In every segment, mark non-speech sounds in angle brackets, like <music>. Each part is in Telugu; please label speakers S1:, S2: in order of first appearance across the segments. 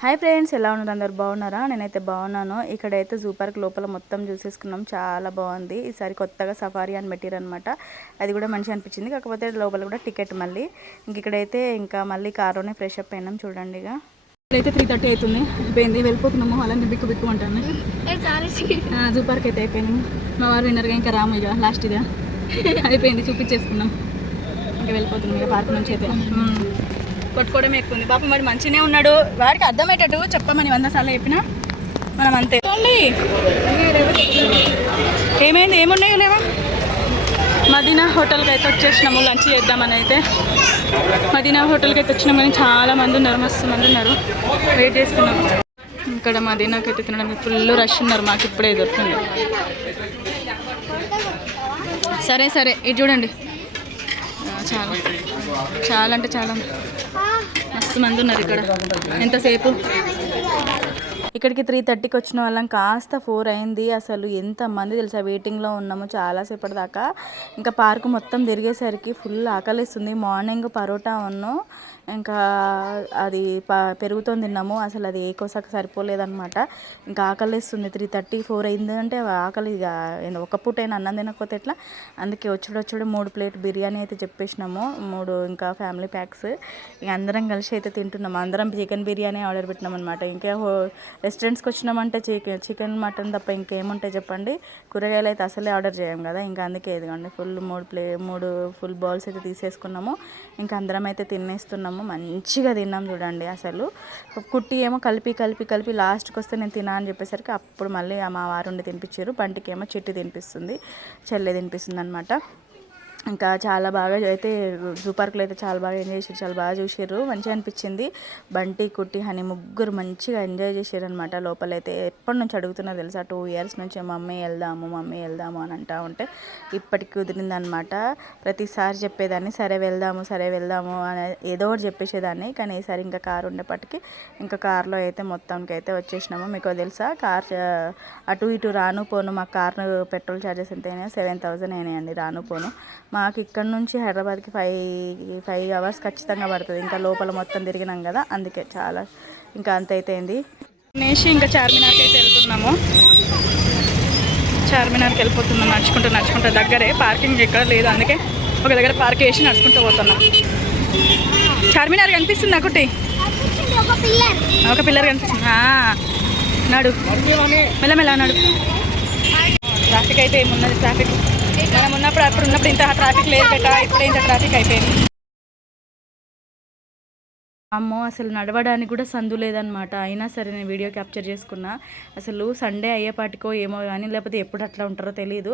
S1: హాయ్ ఫ్రెండ్స్ ఎలా ఉన్నారు? అందరు బాగున్నారా? నేనైతే బాగున్నాను. ఇక్కడైతే జూ పార్క్ లోపల మొత్తం చూసేసుకున్నాం. చాలా బాగుంది. ఈసారి కొత్తగా సఫారీ అని పెట్టారనమాట అది కూడా మంచిగా అనిపించింది. కాకపోతే లోపల కూడా టికెట్ మళ్ళీ. ఇంక ఇక్కడైతే ఇంకా మళ్ళీ కారులోనే ఫ్రెష్ అప్ అయినాం. చూడండి ఇక.
S2: ఇప్పుడైతే త్రీ థర్టీ అవుతుంది. అయిపోయింది వెళ్ళిపోతున్నాము. అలాగే బిక్కు బిక్కు అంటాను. జూ పార్క్ అయితే అయిపోయింది. మా వారు విన్నర్గా ఇంకా రాము ఇక. లాస్ట్ ఇదా <laughs> అయిపోయింది. చూపించేసుకున్నాం. ఇంకా వెళ్ళిపోతున్నాం. ఇక పార్క్ నుంచి అయితే. కొట్టుకోవడం ఎక్కువ ఉంది. పాపం వాడు మంచిగానే ఉన్నాడు. వాడికి అర్థమయ్యేటట్టు చెప్పమని వంద సార్లు చెప్పినా. మనం అంతే. ఏమైంది? ఏమున్నాయి లేవా? మదీనా హోటల్కి అయితే వచ్చేసినాము. లంచ్ చేద్దామని అయితే. మదీనా హోటల్కి అయితే వచ్చినామని కానీ చాలా మంది ఉన్నారు. మస్తు మంది ఉన్నారు. వెయిట్ చేస్తున్నాము ఇక్కడ మదీనాకి అయితే తినడానికి ఫుల్ రష్ ఉన్నారు. మాకు ఇప్పుడే దొరుకుతుంది సరే సరే. ఇది చూడండి. చాలా. చాలా అంటే చాలా. మస్తు మంది ఉన్నారు ఇక్కడ. ఎంతసేపు?
S1: ఇక్కడికి త్రీ థర్టీకి వచ్చిన వాళ్ళం. కాస్త ఫోర్ అయింది. అసలు ఎంత మంది తెలుసా? వెయిటింగ్లో ఉన్నాము. చాలాసేపటి దాకా. ఇంకా పార్క్ మొత్తం తిరిగేసరికి ఫుల్ ఆకలిస్తుంది. మార్నింగ్ పరోటా ఉన్నాం. ఇంకా అది ప పెరుగుతో తిన్నాము. అసలు అది ఏ కోసాకు సరిపోలేదనమాట ఇంకా ఆకలిస్తుంది. త్రీ థర్టీ ఫోర్ అయింది అంటే ఆకలి ఇక ఏందో ఒక పూటైనా అన్నం తినకపోతే ఎట్లా? అందుకే వచ్చుడొచ్చుడు మూడు ప్లేట్ బిర్యానీ అయితే చెప్పేసినాము. మూడు ఇంకా ఫ్యామిలీ ప్యాక్స్. ఇక అందరం కలిసి అయితే తింటున్నాము. అందరం చికెన్ బిర్యానీ ఆర్డర్ పెట్టినాం అనమాట ఇంకా హో రెస్టారెంట్స్కి వచ్చినామంటే చికెన్ చికెన్ మటన్ తప్ప ఇంకేముంటాయి చెప్పండి? కూరగాయలు అయితే అసలే ఆర్డర్ చేయం కదా. ఇంకా అందుకే ఇదిగోండి ఫుల్ మూడు ప్లే మూడు ఫుల్ బౌల్స్ అయితే తీసేసుకున్నాము. ఇంకా అందరం అయితే తినేస్తున్నాము. మంచిగా తిన్నాం చూడండి అసలు. కుట్టి ఏమో కలిపి కలిపి కలిపి లాస్ట్కి వస్తే నేను తినా అని చెప్పేసరికి అప్పుడు మళ్ళీ మా వారు ఉండి తినిపించారు. బంటికి ఏమో చెట్టు తినిపిస్తుంది చెల్లె తినిపిస్తుంది అనమాట ఇంకా చాలా బాగా అయితే జూ పార్క్లో అయితే చాలా బాగా ఎంజాయ్ చేసారు చాలా బాగా చూసారు మంచిగా అనిపించింది. బంటి కుట్టి హని ముగ్గురు మంచిగా ఎంజాయ్ చేసారు అనమాట లోపలైతే ఎప్పటి నుంచి అడుగుతున్నారు తెలుసా? టూ ఇయర్స్ నుంచి మమ్మీ వెళ్దాము మమ్మీ వెళ్దాము అని అంటా ఉంటే ఇప్పటికి కుదిరిందనమాట ప్రతిసారి చెప్పేదాన్ని సరే వెళ్దాము సరే వెళ్దాము అని ఏదో ఒకటి చెప్పేసేదాన్ని. కానీ ఈసారి ఇంకా కారు ఉండేపటికి ఇంకా కార్లో అయితే మొత్తానికి అయితే వచ్చేసినాము. మీకు తెలుసా? కార్ అటు ఇటు రాను పోను. మా కార్ పెట్రోల్ ఛార్జెస్ ఎంత అయినా సెవెన్ థౌజండ్ అయినాయండి రాను పోను. మాకు ఇక్కడ నుంచి హైదరాబాద్కి ఫైవ్ ఫైవ్ అవర్స్ ఖచ్చితంగా పడుతుంది. ఇంకా లోపల మొత్తం తిరిగినాం కదా అందుకే చాలా ఇంకా అంత అయితే
S2: నేసి ఇంకా చార్మినార్కి అయితే వెళ్తున్నాము. చార్మినార్కి వెళ్ళిపోతున్నాం నడుచుకుంటూ నడుచుకుంటూ దగ్గరే. పార్కింగ్ ఎక్కడ లేదు అందుకే ఒక దగ్గర పార్క్ చేసి నడుచుకుంటూ పోతున్నాం. చార్మినార్ కనిపిస్తుంది ఒకటి ఒక పిల్లర్ కనిపిస్తుంది. నడు. మెల్లమెల్ల నడు. ట్రాఫిక్ అయితే ఏమున్నది ట్రాఫిక్. మనం ఉన్నప్పుడు అప్పుడు ఉన్నప్పుడు ఇంత ట్రాఫిక్ లేదు కదా ఇప్పుడు ఇంత ట్రాఫిక్ అయిపోయింది.
S1: అమ్మో అసలు నడవడానికి కూడా సందు లేదనమాట అయినా సరే నేను వీడియో క్యాప్చర్ చేసుకున్నా. అసలు సండే అయ్యేపాటికో ఏమో కానీ లేకపోతే ఎప్పుడు అట్లా ఉంటారో తెలియదు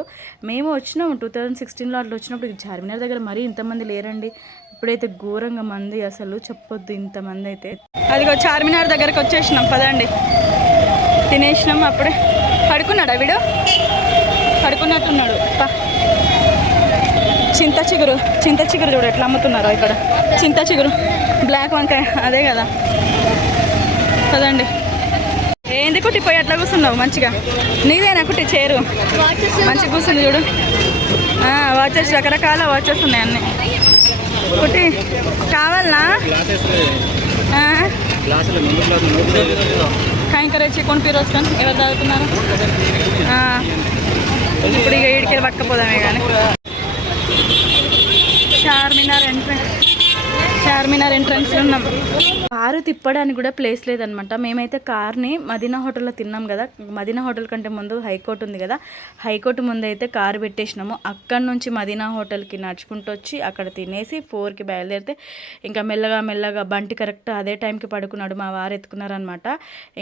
S1: మేము వచ్చినాము టూ థౌజండ్ సిక్స్టీన్లో అట్లా వచ్చినప్పుడు చార్మినార్ దగ్గర మరీ ఇంతమంది లేరండి. ఇప్పుడైతే ఘోరంగా మంది అసలు చెప్పొద్దు ఇంతమంది అయితే.
S2: అదిగో చార్మినార్ దగ్గరకు వచ్చేసినాం పదండి. తినేసినాం అప్పుడే. పడుకున్నాడా వీడు? పడుకున్నట్టున్నాడు. చింత చిగురు చింత చిగురు చూడు ఎట్లా అమ్ముతున్నారో ఇక్కడ. చింత చిగురు బ్లాక్ వంకాయ అదే కదా. కదండి ఏంది కుట్టి పోయి అట్లా కూర్చున్నావు మంచిగా? నీదేనా కుట్టి చేరు? మంచిగా కూర్చుంది చూడు. వాచెస్ రకరకాల వాచెస్ ఉన్నాయి అన్నీ. కుట్టి కావాలనా? కాయంకర వచ్చి కొని పీరోజ్ కానీ ఎవరు తాగుతున్నారు? ఇప్పుడు ఇక ఇడికెళ్ళి పట్టకపోదామే కానీ. చార్మినార్ ఎంట్రన్స్. చార్మినార్ ఎంట్రన్స్ ఉన్నాం.
S1: కారు తిప్పడానికి కూడా ప్లేస్ లేదనమాట. మేమైతే కార్ని మదీనా హోటల్లో తిన్నాం కదా. మదీనా హోటల్ కంటే ముందు హైకోర్టు ఉంది కదా. హైకోర్టు ముందు అయితే కారు పెట్టేసినాము. అక్కడి నుంచి మదీనా హోటల్కి నడుచుకుంటూ వచ్చి అక్కడ తినేసి ఫోర్కి బయలుదేరితే ఇంకా మెల్లగా మెల్లగా బంటి కరెక్ట్ అదే టైంకి పడుకున్నాడు మా వారు ఎత్తుకున్నారనమాట.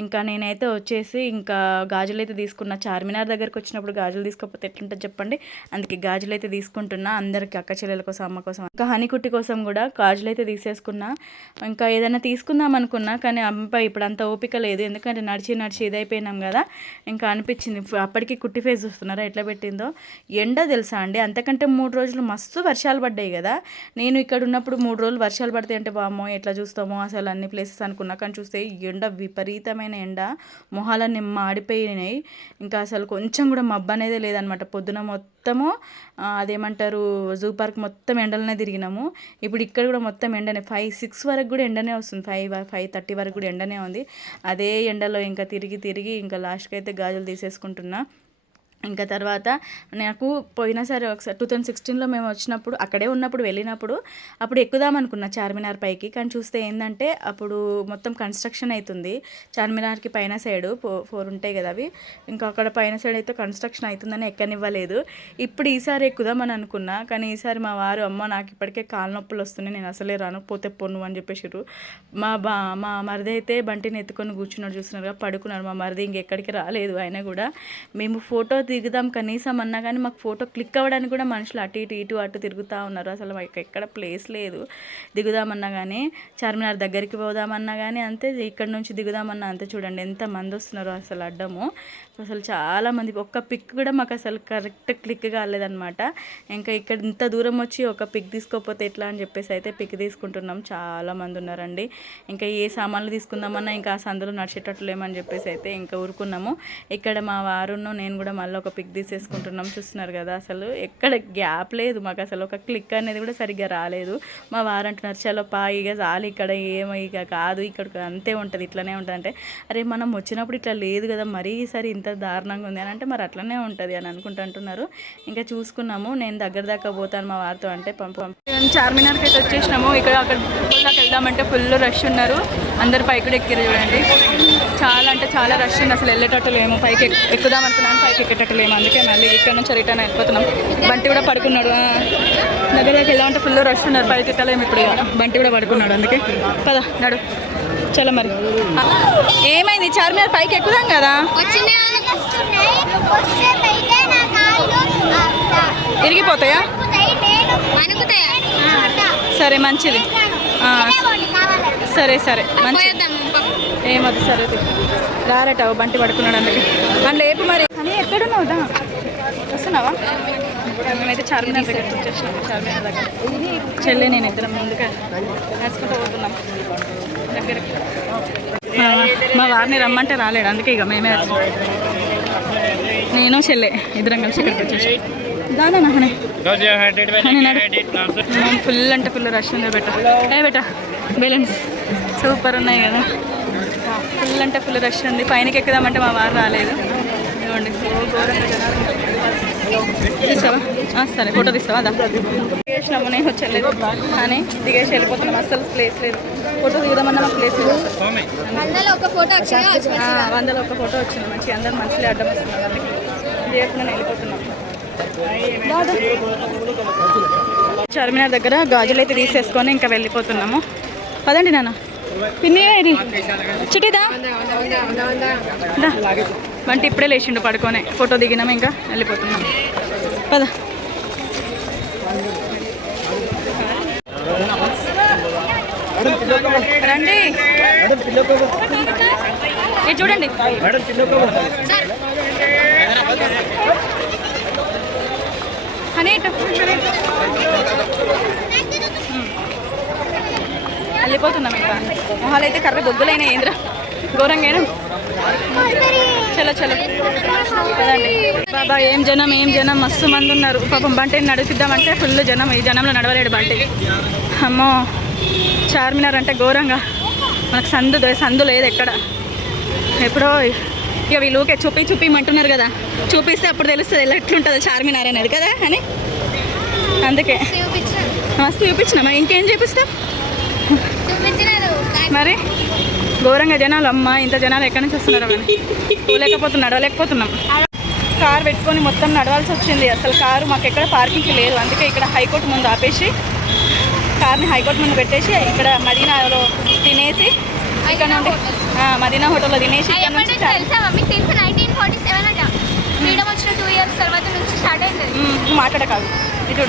S1: ఇంకా నేనైతే వచ్చేసి ఇంకా గాజులు అయితే తీసుకున్నా చార్మినార్ దగ్గరికి వచ్చినప్పుడు గాజులు తీసుకోకపోతే ఎట్లుంటుంది చెప్పండి? అందుకే గాజులు అయితే తీసుకుంటున్నా. అందరికి అక్క చెల్లెల కోసం అమ్మ కోసం ఇంకా హనీకుట్టి కోసం కూడా గాజులు అయితే తీసేసుకున్నా. ఇంకా ఏదైనా తీసుకుందాం అనుకున్నా కానీ అమ్మపై ఇప్పుడు అంత ఓపిక లేదు. ఎందుకంటే నడిచి నడిచి ఇదైపోయినాం కదా. ఇంకా అనిపించింది అప్పటికి కుట్టి ఫేస్ చూస్తున్నారా ఎట్లా పెట్టిందో? ఎండ తెలుసా అండి అంతకంటే మూడు రోజులు మస్తు వర్షాలు పడ్డాయి కదా. నేను ఇక్కడ ఉన్నప్పుడు మూడు రోజులు వర్షాలు పడతాయి అంటే బామ్మో ఎట్లా చూస్తామో అసలు అన్ని ప్లేసెస్ అనుకున్నా. కానీ చూస్తే ఎండ విపరీతమైన ఎండ మొహాలన్నీ మాడిపోయినాయి. ఇంకా అసలు కొంచెం కూడా మబ్బు అనేదే లేదనమాట. పొద్దున మొత్తం మొత్తము అదేమంటారు జూ పార్క్ మొత్తం ఎండలనే తిరిగినాము. ఇప్పుడు ఇక్కడ కూడా మొత్తం ఎండనే ఫైవ్ సిక్స్ వరకు కూడా ఎండనే వస్తుంది. ఫైవ్ ఫైవ్ థర్టీ వరకు కూడా ఎండనే ఉంది. అదే ఎండలో ఇంకా తిరిగి తిరిగి ఇంకా లాస్ట్కి అయితే గాజులు తీసేసుకుంటున్నా. ఇంకా తర్వాత నాకు పోయినసారి ఒకసారి టూ థౌజండ్ సిక్స్టీన్లో మేము వచ్చినప్పుడు అక్కడే ఉన్నప్పుడు వెళ్ళినప్పుడు అప్పుడు ఎక్కుదాం అనుకున్నా చార్మినార్ పైకి. కానీ చూస్తే ఏంటంటే అప్పుడు మొత్తం కన్స్ట్రక్షన్ అవుతుంది చార్మినార్కి పైన సైడ్ ఫోర్ ఉంటాయి కదా అవి. ఇంకా అక్కడ పైన సైడ్ అయితే కన్స్ట్రక్షన్ అవుతుందని ఎక్కనివ్వలేదు. ఇప్పుడు ఈసారి ఎక్కుదామని అనుకున్నా కానీ ఈసారి మా వారు అమ్మ నాకు ఇప్పటికే కాళ్ళ నొప్పులు వస్తున్నాయి నేను అసలే రాను పోతే పొన్ను అని చెప్పేసారు మా బా మా మరిది అయితే బంటిని ఎత్తుకొని కూర్చున్నాడు చూస్తున్నారు పడుకున్నాడు. మా మరిది ఇంకెక్కడికి రాలేదు ఆయన కూడా. మేము ఫోటో దిగుదాం కనీసం అన్నా కానీ మాకు ఫోటో క్లిక్ అవ్వడానికి కూడా మనుషులు అటు ఇటు ఇటు అటు తిరుగుతూ ఉన్నారు. అసలు మాకు ఎక్కడ ప్లేస్ లేదు. దిగుదామన్నా కానీ చార్మినార్ దగ్గరికి పోదామన్నా కానీ అంతే ఇక్కడ నుంచి దిగుదామన్నా అంతే. చూడండి ఎంత మంది వస్తున్నారు అసలు అడ్డము. అసలు చాలామంది ఒక్క పిక్ కూడా మాకు అసలు కరెక్ట్ క్లిక్ కాలేదన్నమాట. ఇంకా ఇక్కడ ఇంత దూరం వచ్చి ఒక పిక్ తీసుకోకపోతే ఎట్లా అని చెప్పేసి అయితే పిక్ తీసుకుంటున్నాం. చాలామంది ఉన్నారండి. ఇంకా ఏ సామాన్లు తీసుకుందామన్నా ఇంకా ఆ సందులో నడిచేటట్లు లేమని చెప్పేసి అయితే ఇంకా ఊరుకున్నాము. ఇక్కడ మా వారును నేను కూడా మళ్ళీ ఒక పిక్ తీసేసుకుంటున్నాం. చూస్తున్నారు కదా అసలు ఎక్కడ గ్యాప్ లేదు మాకు. అసలు ఒక క్లిక్ అనేది కూడా సరిగ్గా రాలేదు. మా వారు అంటున్నారు చలో పా ఇక చాలు ఇక్కడ ఏమో ఇక కాదు ఇక్కడ అంతే ఉంటుంది ఇట్లనే ఉంటుంది. అంటే అరే మనం వచ్చినప్పుడు ఇట్లా లేదు కదా మరీ ఈసారి ఇంత దారుణంగా ఉంది అని అంటే మరి అట్లనే ఉంటుంది అని అనుకుంటుంటున్నారు ఇంకా చూసుకున్నాము. నేను దగ్గర దాకా పోతాను మా వారితో అంటే పంపు చార్మినార్కి అయితే వచ్చేసినాము. ఇక్కడ అక్కడ దాకా వెళ్దామంటే ఫుల్ రష్ ఉన్నారు. అందరు పైకి కూడా ఎక్కిరు చూడండి. చాలా అంటే చాలా రష్ ఉంది. అసలు వెళ్ళేటట్టు లేము. పైకి ఎక్- ఎక్కుదాం అనుకున్నాను. పైకి ఎక్కేటట్టు లేము అందుకే మళ్ళీ ఇక్కడ నుంచి రిటర్న్ వెళ్ళిపోతున్నాం బంటి కూడా పడుకున్నాడు. దగ్గర దగ్గర వెళ్దామంటే ఫుల్ రష్ ఉన్నారు. పైకి ఎక్కలేము ఇప్పుడు. బంటి కూడా పడుకున్నాడు అందుకే. పద నడు. చలో మరి. ఏమైంది? చార్మినార్ పైకి ఎక్కుదాం కదా? ఇరిగిపోతాయా? సరే మంచిది. సరే సరే. మంచిది. ఏమది సరే. రారట బంటి పడుకున్నాడు అందుకే. అని లేపు మరి? ఎక్కడున్నావు దా వస్తున్నావా? మేమైతే చార్మినార్ దగ్గర వచ్చేసినాం. చార్మినార్ దగ్గర. చెల్లె నేను ఇద్దరం ముందుగా నడుచుకుంటూ పోతున్నాం. దగ్గర మా వారిని రమ్మంటే రాలేడు. అందుకే ఇక మేమే నేను చెల్లె ఇద్దరం కలిసి ఇక్కడికి వచ్చేసి దాదా ఫుల్ అంటే ఫుల్ రష్ ఉంది. బెట ఏ బెట బెలూన్స్ సూపర్ ఉన్నాయి కదా. ఫుల్ అంటే ఫుల్ రష్ ఉంది. పైనకి ఎక్కుదామంటే మా వారు రాలేదు. ఆ, సరే ఫోటో తీస్తావా అదా దిగేసినాము నేను వచ్చలేదు కానీ దిగేసి వెళ్ళిపోతున్నాం. అస్సలు ప్లేస్ లేదు. ఫోటో దిగదామన్నా మాకు ప్లేస్ లేదు.
S3: వందలో ఒక ఫోటో అక్షర
S1: ఆ, వందలో ఒక ఫోటో వచ్చింది. మంచి అందరు మనుషులు అడ్డం వస్తున్నారు అందుకే చేయకుండా వెళ్ళిపోతున్నాం. చార్మినార్ దగ్గర గాజులు అయితే తీసేసుకొని ఇంకా వెళ్ళిపోతున్నాము. పదండి నాన్న. పిన్ని చుట్టిదా. వంటి ఇప్పుడే లేచిండు పడుకొని. ఫోటో దిగినాము ఇంకా వెళ్ళిపోతున్నాం. పద. రండి. ఇది చూడండి. హనీ వెళ్ళిపోతున్నాం ఇంకా. మొహాలు అయితే కర్ర బొగ్గులైన ఏంద్ర ఘోరంగా చలో చలో. బాబా ఏం జనం ఏం జనం? మస్తు మంది ఉన్నారు. పాపం బంటిని నడిపిద్దామంటే ఫుల్ జనం ఈ జనంలో నడవలేడు బంటి. అమ్మో చార్మినార్ అంటే ఘోరంగా. మనకు సందు సందు లేదు ఎక్కడ. ఎప్పుడో ఇక వీళ్ళు ఊకే చూపి చూపిమంటున్నారు కదా. చూపిస్తే అప్పుడు తెలుస్తుంది ఎలా ఎట్లుంటుందో చార్మినార్ అనేది కదా అని. అందుకే. మస్తు చూపించినామా? ఇంకేం చూపిస్తాం? మరి? ఘోరంగా జనాలు అమ్మ ఇంత జనాలు ఎక్కడి నుంచి వస్తున్నారు అని పోలేకపోతున్నాం నడవలేకపోతున్నాం కార్ పెట్టుకొని మొత్తం నడవాల్సి వచ్చింది. అసలు కారు మాకు ఎక్కడ పార్కింగ్కి లేదు. అందుకే ఇక్కడ హైకోర్టు ముందు ఆపేసి కార్ని హైకోర్టు ముందు పెట్టేసి ఇక్కడ మదీనాలో తినేసి ఇక్కడ నుండి మదీనా హోటల్లో తినేసి మాట్లాడకాదు. ఇటు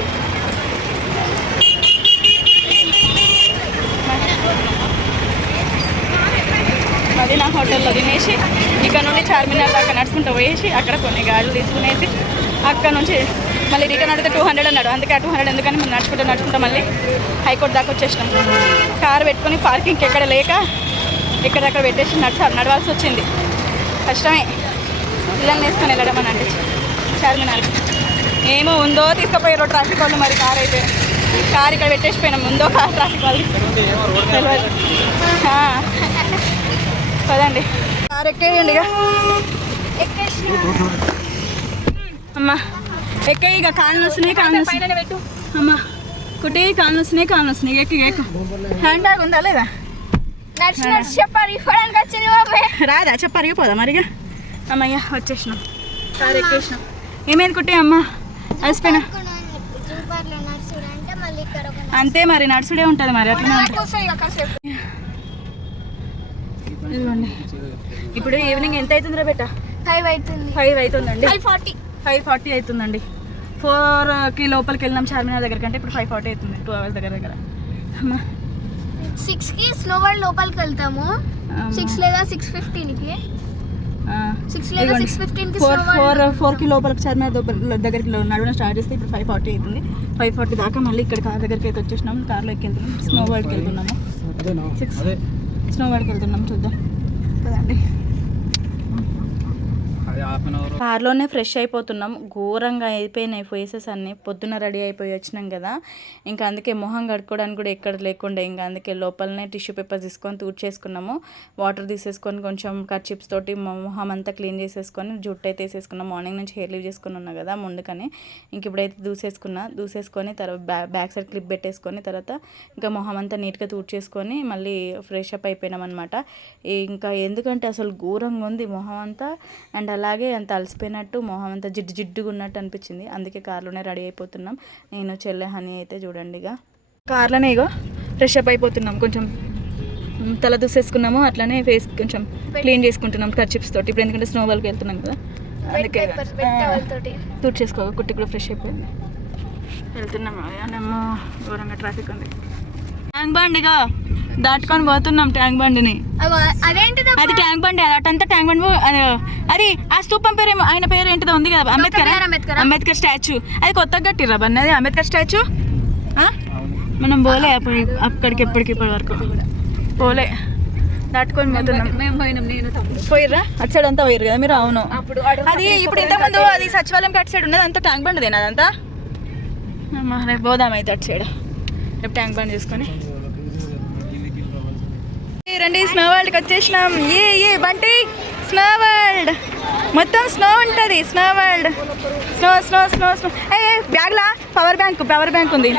S1: మదీనా హోటల్లో తినేసి ఇక్కడ నుండి చార్మినార్ దాకా నడుచుకుంటూ పోయేసి అక్కడ కొన్ని గాజులు తీసుకునేసి అక్కడ నుంచి మళ్ళీ రిటర్న్ అడిగితే టూ హండ్రెడ్ అన్నాడు. అందుకే టూ హండ్రెడ్ ఎందుకని మనం నడుచుకుంటూ నడుచుకుంటూ మళ్ళీ హైకోర్టు దాకా వచ్చేసినాం. కారు పెట్టుకొని పార్కింగ్కి ఎక్కడ లేక ఎక్కడక్కడ పెట్టేసి నడిచా నడవాల్సి వచ్చింది. కష్టమే. పిల్లల్ని వేసుకొని వెళ్ళడం అని అంటే చార్మినార్కి ఏమో ఉందో తీసుకుపోయారు ట్రాఫిక్ వాళ్ళు మరి కార్ అయితే. కార్ ఇక్కడ పెట్టేసిపోయినాం. ఉందో కార్ ట్రాఫిక్ వాళ్ళు. పదండి. కార్ ఎక్కేయండి ఇక అమ్మా ఎక్కే ఇక కాళ్ళు వస్తున్నాయి కాళ్ళు అమ్మా కుట్టి కాళ్ళు వస్తున్నాయి కాళ్ళు వస్తున్నాయి ఎక్కి ఎక్కు. హ్యాండ్ బ్యాగ్ ఉందా లేదా? రాదా చెప్పారు పోదా మరిగా అమ్మయ్య వచ్చేసినాం. కార్ ఎక్కేసినాం. ఏమైంది కుట్టి అమ్మ? అలసిపోయినా? అంతే మరి నడుచుడే ఉంటుంది మరి అట్లనే ఇదిగోండి ఇప్పుడు ఈవినింగ్ ఎంత అవుతుందిరా బెట్ట
S2: ఫైవ్ అవుతుంది.
S1: ఫైవ్ అవుతుందండి.
S2: ఫైవ్ ఫార్టీ
S1: ఫైవ్ ఫార్టీ అవుతుందండి. ఫోర్కి లోపలికి వెళ్ళినాం చార్మినార్ దగ్గర కంటే ఇప్పుడు ఫైవ్ ఫార్టీ అవుతుంది టూ అవర్స్ దగ్గర దగ్గర. అమ్మా.
S2: సిక్స్కి స్నో వరల్డ్ లోపలికి వెళ్తాము. సిక్స్ లేదా సిక్స్ ఫిఫ్టీన్కి సిక్స్ లేదా సిక్స్ ఫిఫ్టీన్కి
S1: ఫోర్ ఫోర్ ఫోర్కి లోపలికి చార్మినార్ దగ్గర- దగ్గరికి నడవడం స్టార్ట్ చేస్తే ఇప్పుడు ఫైవ్ ఫార్టీ అవుతుంది. ఫైవ్ ఫార్టీ దాకా మళ్ళీ ఇక్కడ కార్ దగ్గరికి అయితే వచ్చేసినాం. కార్లో ఎక్కి వెళ్తున్నాం స్నో వరల్డ్కి వెళ్తున్నాము. సిక్స్ స్నో వాడికి వెళ్తున్నాం చూద్దాం. కదండి కార్లోనే ఫ్రెష్ అయిపోతున్నాం. ఘోరంగా అయిపోయినాయి ఫేసెస్ అన్నీ. పొద్దున్న రెడీ అయిపోయి వచ్చినాం కదా. ఇంకా అందుకే మొహం కడుక్కోవడానికి కూడా ఎక్కడ లేకుండా. ఇంకా అందుకే లోపలనే టిష్యూ పేపర్ తీసుకొని తూడ్చేసుకున్నాము. వాటర్ తీసేసుకొని కొంచెం కర్చిప్స్ తోటి మొహం అంతా క్లీన్ చేసేసుకొని జుట్టు అయితే వేసేసుకున్నాం. మార్నింగ్ నుంచి హెయిర్ లీవ్ చేసుకుని ఉన్నా కదా ముందుకని. ఇంక ఇప్పుడైతే దూసేసుకున్నా. దూసేసుకొని తర్వాత బ్యా బ్యాక్ సైడ్ క్లిప్ పెట్టేసుకొని తర్వాత ఇంకా మొహం అంతా నీట్గా తూడ్చేసుకొని మళ్ళీ ఫ్రెష్ అప్ అయిపోయినాం అనమాట ఇంకా ఎందుకంటే అసలు ఘోరంగా ఉంది మొహం అంతా. అండ్ అలాగే అంత అలసిపోయినట్టు మొహం అంతా జిడ్డు జిడ్డుగా ఉన్నట్టు అనిపించింది. అందుకే కార్లోనే రెడీ అయిపోతున్నాం. నేను చెల్లె హనీ అయితే చూడండి ఇక. కార్లోనే ఇగో ఫ్రెష్ అప్ అయిపోతున్నాం. కొంచెం తల దూసేసుకున్నాము. అట్లానే ఫేస్ కొంచెం క్లీన్ చేసుకుంటున్నాం కర్చిప్స్ తోటి. ఇప్పుడు ఎందుకంటే స్నో వాళ్ళకి వెళ్తున్నాం కదా. అందుకే
S2: తోటి.
S1: చేసుకో కుట్టి కూడా ఫ్రెష్ అయిపోయింది. వెళ్తున్నాం. అయ్యానేమో దూరంగా ట్రాఫిక్ ఉంది. ట్యాంక్ బండిగా దాటుకొని పోతున్నాం ట్యాంక్ బండిని. అది ట్యాంక్ బండి అటంతా ట్యాంక్ బండి అది ఆ స్తూపం పేరు ఆయన పేరు ఏంటిదో ఉంది కదా అంబేద్కర్?
S2: అంబేద్కరా?
S1: స్టాచ్యూ. అది కొత్తగా కట్టిర్రా బన్నీ? అది అంబేద్కర్ స్టాచ్యూ? మనం పోలే అప్పుడు అక్కడికి ఎప్పటికి ఇప్పటి వరకు. పోలే. దాటుకొని పోతున్నాం. పోయిర్రా? అటు సైడ్ అంతా పోయిర్రు కదా మీరు? అవును.
S4: అప్పుడు
S1: అది ఇప్పుడు ఇంతకుముందు అది సచివాలయం అటు సైడ్ ఉన్నది అంతా ట్యాంక్ బండిదేనా అదంతా? అమ్మా, రేపు పోదాం అయితే అటు సైడ్. రేపు ట్యాంక్ బండ్ చేసుకొని ఏ, రండి స్నో వరల్డ్కి వచ్చేసినాం. ఏ ఏ బంటి స్నో వరల్డ్ మొత్తం స్నో ఉంటుంది snow world snow snow snow snow ఏ బ్యాగ్లా పవర్ బ్యాంక్ పవర్ బ్యాంక్ ఉంది.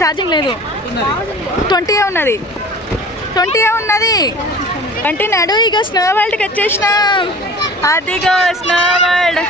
S1: ఛార్జింగ్ లేదు. ట్వంటీ ఉన్నది. ట్వంటీ ఉన్నది. అంటే నడు ఇక స్నో వరల్డ్కి వచ్చేసినాం. అదిగో స్నో వరల్డ్